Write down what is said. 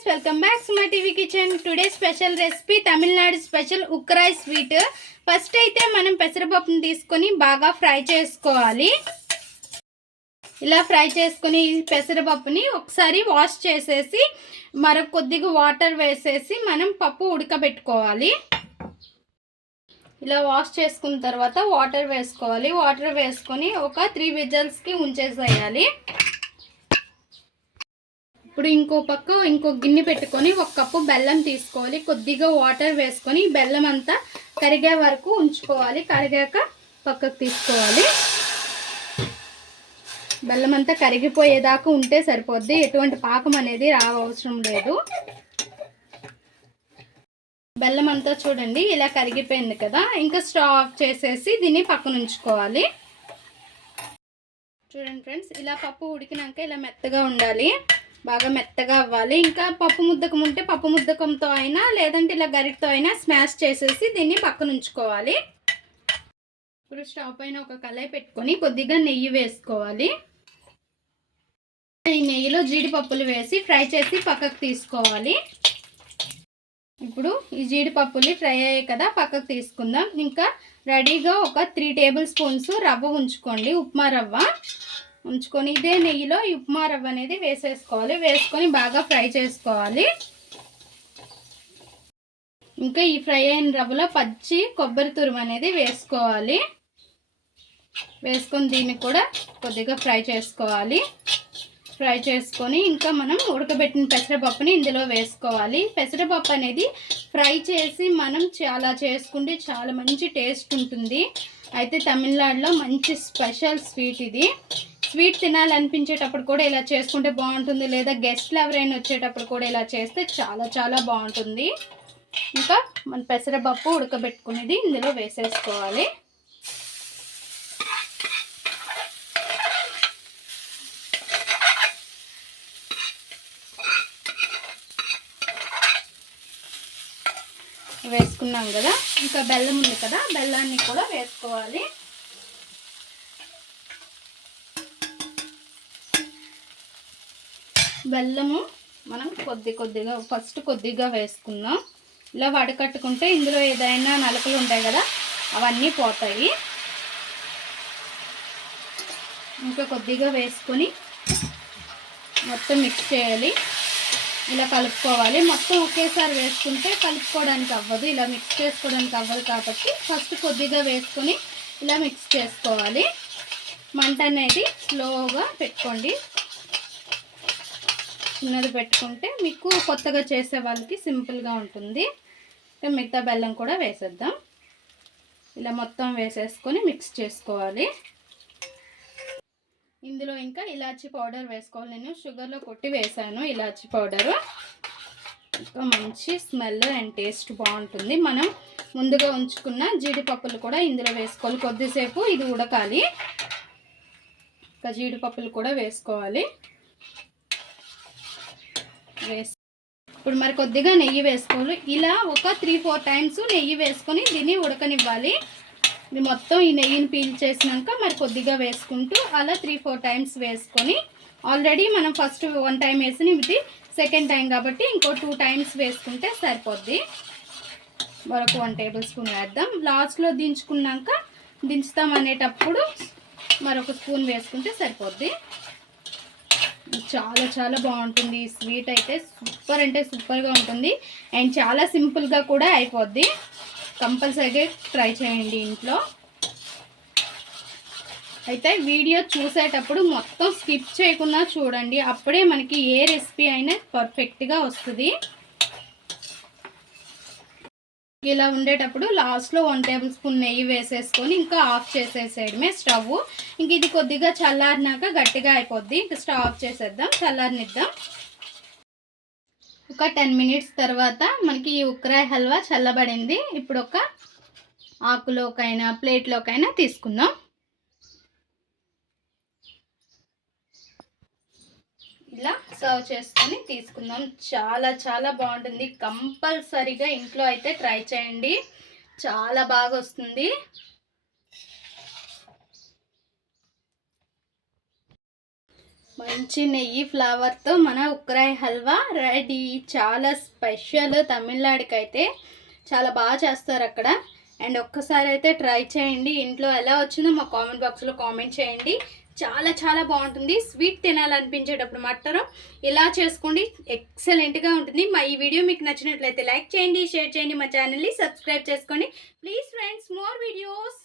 Friends, welcome back to my TV kitchen. Today special recipe Tamil Nadu special ukkarai sweet. First అయితే మనం పెసరపప్పుని తీసుకొని బాగా ఫ్రై చేసుకోవాలి. ఇలా ఫ్రై చేసుకుని పెసరపప్పుని ఒకసారి వాష్ చేసేసి మరొక కొద్దిగా వాటర్ వేసేసి మనం పప్పు ఉడకబెట్టుకోవాలి. ఇలా వాష్ చేసుకున్న తర్వాత వాటర్ వేసుకోవాలి. వాటర్ వేసుకొని ఒక 3 విజిల్స్కి ఉంచేసేయాలి. ఇప్పుడు ఇంకో గిన్నె పెట్టుకొని 1 కప్పు బెల్లం తీసుకోవాలి. కొద్దిగా వాటర్ వేసుకొని బెల్లం అంతా కరిగే వరకు ఉంచుకోవాలి. కరిగాక పక్కకు తీసుకోవాలి. బెల్లం అంతా కరిగిపోయేదాకా ఉంటే సరిపోద్ది. ఎటువంటి పాకం అనేది రావవసరం లేదు. బెల్లం అంతా చూడండి ఇలా కరిగిపోయింది కదా. ఇంకా స్టవ్ ఆఫ్ చేసేసి దీన్ని పక్కన ఉంచుకోవాలి. చూడండి ఫ్రెండ్స్, ఇలా పప్పు ఉడికినాక ఇలా మెత్తగా ఉండాలి. బాగా మెత్తగా అవ్వాలి. ఇంకా పప్పు ముద్దకం ఉంటే పప్పు ముద్దకంతో అయినా లేదంటే ఇలా గరిటతో అయినా స్మాష్ చేసేసి దీన్ని పక్కన ఉంచుకోవాలి. ఇప్పుడు స్టవ్ పైన ఒక కళాయి పెట్టుకొని కొద్దిగా నెయ్యి వేసుకోవాలి. ఈ నెయ్యిలో జీడిపప్పులు వేసి ఫ్రై చేసి పక్కకు తీసుకోవాలి. ఇప్పుడు ఈ జీడిపప్పులు ఫ్రై అయ్యాయి కదా, పక్కకు తీసుకుందాం. ఇంకా రెడీగా ఒక 3 టేబుల్ స్పూన్స్ రవ్వ ఉంచుకోండి. ఉప్మా రవ్వ ఉంచుకొని ఇదే నెయ్యిలో ఈ ఉప్మా రవ్వ అనేది వేసేసుకోవాలి. వేసుకొని బాగా ఫ్రై చేసుకోవాలి. ఇంకా ఈ ఫ్రై అయిన రవ్వలో పచ్చి కొబ్బరి తురుము అనేది వేసుకోవాలి. వేసుకొని దీన్ని కూడా కొద్దిగా ఫ్రై చేసుకోవాలి. ఫ్రై చేసుకొని ఇంకా మనం ఉడకబెట్టిన పెసరపప్పుని ఇందులో వేసుకోవాలి. పెసరపప్పు అనేది ఫ్రై చేసి మనం చాలా చేసుకుంటే చాలా మంచి టేస్ట్ ఉంటుంది. అయితే తమిళనాడులో మంచి స్పెషల్ స్వీట్ ఇది. స్వీట్ తినాలనిపించేటప్పుడు కూడా ఇలా చేసుకుంటే బాగుంటుంది. లేదా గెస్ట్లు ఎవరైనా వచ్చేటప్పుడు కూడా ఇలా చేస్తే చాలా చాలా బాగుంటుంది. ఇంకా మన పెసరపప్పు ఉడకబెట్టుకునేది ఇందులో వేసేసుకోవాలి. వేసుకున్నాం కదా. ఇంకా బెల్లం ఉంది కదా, బెల్లాన్ని కూడా వేసుకోవాలి. బెల్లము మనం కొద్దిగా ఫస్ట్ కొద్దిగా వేసుకుందాం. ఇలా వడకట్టుకుంటే ఇందులో ఏదైనా నలకలు ఉంటాయి కదా, అవన్నీ పోతాయి. ఇంకా కొద్దిగా వేసుకొని మొత్తం మిక్స్ చేయాలి. ఇలా కలుపుకోవాలి. మొత్తం ఒకేసారి వేసుకుంటే కలుపుకోవడానికి అవ్వదు, ఇలా మిక్స్ చేసుకోవడానికి అవ్వదు. కాబట్టి ఫస్ట్ కొద్దిగా వేసుకొని ఇలా మిక్స్ చేసుకోవాలి. మంట అనేది స్లోగా పెట్టుకోండి. చిన్నది పెట్టుకుంటే మీకు కొత్తగా చేసే వాళ్ళకి సింపుల్గా ఉంటుంది. మిగతా బెల్లం కూడా వేసేద్దాం. ఇలా మొత్తం వేసేసుకొని మిక్స్ చేసుకోవాలి. ఇందులో ఇంకా ఇలాచీ పౌడర్ వేసుకోవాలి. నేను షుగర్లో కొట్టి వేసాను ఇలాచీ పౌడరు. ఇంకా మంచి స్మెల్ అండ్ టేస్ట్ బాగుంటుంది. మనం ముందుగా ఉంచుకున్న జీడిపప్పులు కూడా ఇందులో వేసుకోవాలి. కొద్దిసేపు ఇది ఉడకాలి. ఇంకా జీడిపప్పులు కూడా వేసుకోవాలి. ఇప్పుడు మరి కొద్దిగా నెయ్యి వేసుకోవాలి. ఇలా ఒక 3-4 టైమ్స్ నెయ్యి వేసుకొని దీన్ని ఉడకనివ్వాలి. ఇది మొత్తం ఈ నెయ్యిని పీల్ చేసినాక మరి కొద్దిగా వేసుకుంటూ అలా 3-4 టైమ్స్ వేసుకొని, ఆల్రెడీ మనం ఫస్ట్ 1 టైం వేసిన ఇది సెకండ్ టైం కాబట్టి ఇంకో 2 టైమ్స్ వేసుకుంటే సరిపోద్ది. మరొక 1 టేబుల్ స్పూన్ వేద్దాం. లాస్ట్లో దించుతాం అనేటప్పుడు మరొక స్పూన్ వేసుకుంటే సరిపోద్ది. చాలా చాలా బాగుంటుంది. ఈ స్వీట్ అయితే సూపర్ అంటే సూపర్గా ఉంటుంది. అండ్ చాలా సింపుల్గా కూడా అయిపోద్ది. కంపల్సరీగా ట్రై చేయండి ఇంట్లో. అయితే వీడియో చూసేటప్పుడు మొత్తం స్కిప్ చేయకుండా చూడండి. అప్పుడే మనకి ఏ రెసిపీ అయినా పర్ఫెక్ట్గా వస్తుంది. ఇలా ఉండేటప్పుడు లాస్ట్లో 1 టేబుల్ స్పూన్ నెయ్యి వేసేసుకొని ఇంకా ఆఫ్ చేసేసేయడమే స్టవ్. ఇంక ఇది కొద్దిగా చల్లారినాక గట్టిగా అయిపోద్ది. ఇంకా స్టవ్ ఆఫ్ చేసేద్దాం, చల్లారనిద్దాం. ఒక 10 మినిట్స్ తర్వాత మనకి ఈ ఉక్రాయ్ హల్వా చల్లబడింది. ఇప్పుడు ఒక ఆకులోకైనా ప్లేట్లోకైనా తీసుకుందాం. ఇలా సర్వ్ చేసుకొని తీసుకుందాం. చాలా చాలా బాగుంటుంది. కంపల్సరీగా ఇంట్లో అయితే ట్రై చేయండి, చాలా బాగా వస్తుంది. మంచి నెయ్యి ఫ్లేవర్తో మన ఉక్రాయ్ హల్వా రెడీ. చాలా స్పెషల్, తమిళనాడుకైతే చాలా బాగా చేస్తారు అక్కడ. అండ్ ఒక్కసారి అయితే ట్రై చేయండి. ఇంట్లో ఎలా వచ్చిందో మా కామెంట్ బాక్స్లో కామెంట్ చేయండి. చాలా చాలా బాగుంటుంది. స్వీట్ తినాలనిపించేటప్పుడు మాత్రం ఇలా చేసుకోండి, ఎక్సలెంట్గా ఉంటుంది. మా ఈ వీడియో మీకు నచ్చినట్లయితే లైక్ చేయండి, షేర్ చేయండి, మా ఛానల్ని సబ్స్క్రైబ్ చేసుకోండి ప్లీజ్ ఫ్రెండ్స్. More videos.